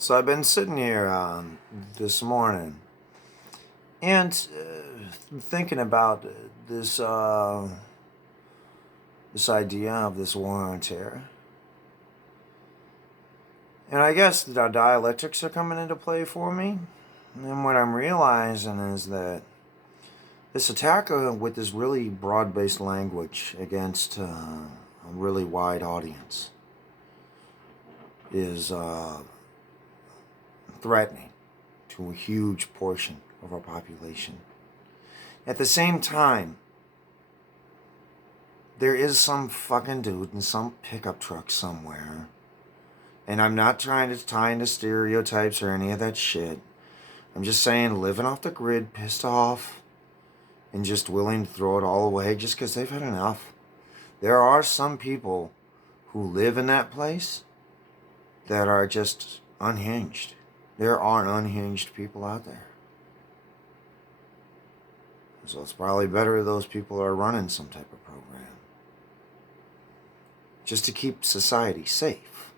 So I've been sitting here this morning and thinking about this this idea of this war on terror, and I guess the dialectics are coming into play for me. And what I'm realizing is that this attack with this really broad-based language against a really wide audience is threatening to a huge portion of our population. At the same time, there is some fucking dude in some pickup truck somewhere, and I'm not trying to tie into stereotypes or any of that shit. I'm just saying, living off the grid, pissed off, and just willing to throw it all away just because they've had enough. There are some people who live in that place that are just unhinged. There are unhinged people out there. So it's probably better those people are running some type of program just to keep society safe.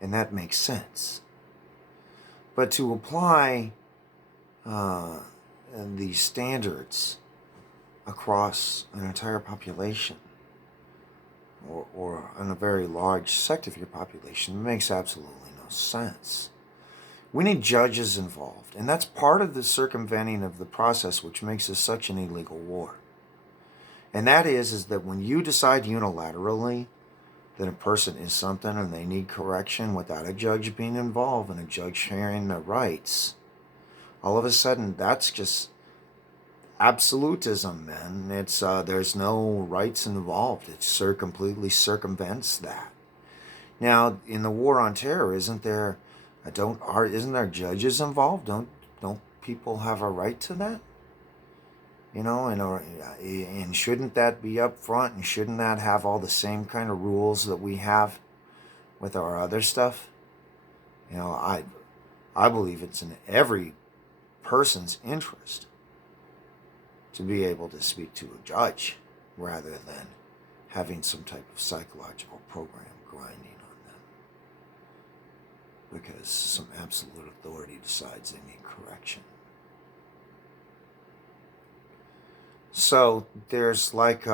And that makes sense. But to apply these standards across an entire population or in a very large sect of your population makes absolutely no sense. We need judges involved, and that's part of the circumventing of the process which makes this such an illegal war. And that is that when you decide unilaterally that a person is something and they need correction without a judge being involved and a judge sharing their rights, all of a sudden that's just absolutism, man. It's there's no rights involved. It completely circumvents that. Now, in the war on terror, isn't there judges involved? Don't people have a right to that? And shouldn't that be up front? And shouldn't that have all the same kind of rules that we have with our other stuff? I believe it's in every person's interest to be able to speak to a judge rather than having some type of psychological program grinding on them because some absolute authority decides they need correction. So there's like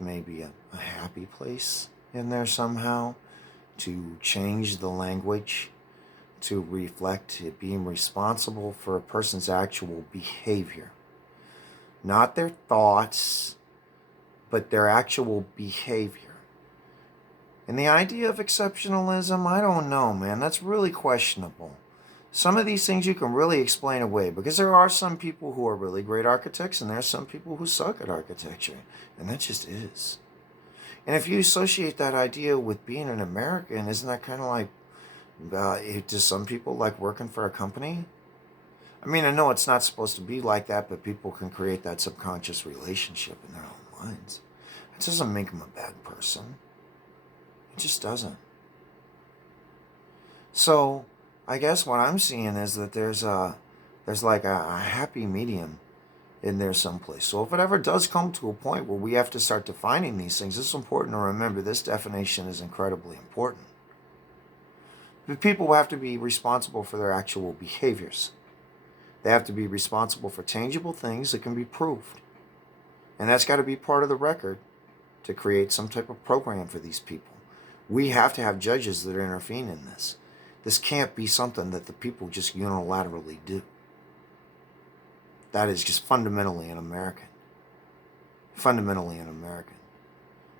maybe a happy place in there somehow to change the language to reflect it being responsible for a person's actual behavior. Not their thoughts, but their actual behavior. And the idea of exceptionalism, I don't know, man. That's really questionable. Some of these things you can really explain away because there are some people who are really great architects and there are some people who suck at architecture. And that just is. And if you associate that idea with being an American, isn't that kind of like, do some people like working for a company? I mean, I know it's not supposed to be like that, but people can create that subconscious relationship in their own minds. It doesn't make them a bad person. It just doesn't. So, I guess what I'm seeing is that there's like a happy medium in there someplace. So if it ever does come to a point where we have to start defining these things, it's important to remember this definition is incredibly important. But people have to be responsible for their actual behaviors. They have to be responsible for tangible things that can be proved. And that's got to be part of the record to create some type of program for these people. We have to have judges that intervene in this. This can't be something that the people just unilaterally do. That is just fundamentally un-American. Fundamentally un-American.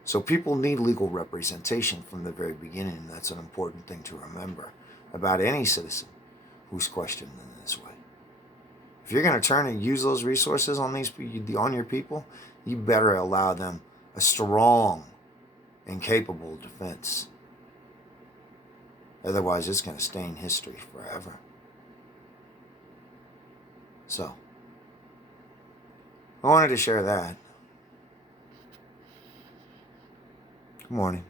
So people need legal representation from the very beginning. That's an important thing to remember about any citizen who's questioned in this way. If you're going to turn and use those resources on your people, you better allow them a strong and capable defense. Otherwise, it's going to stain history forever. So, I wanted to share that. Good morning.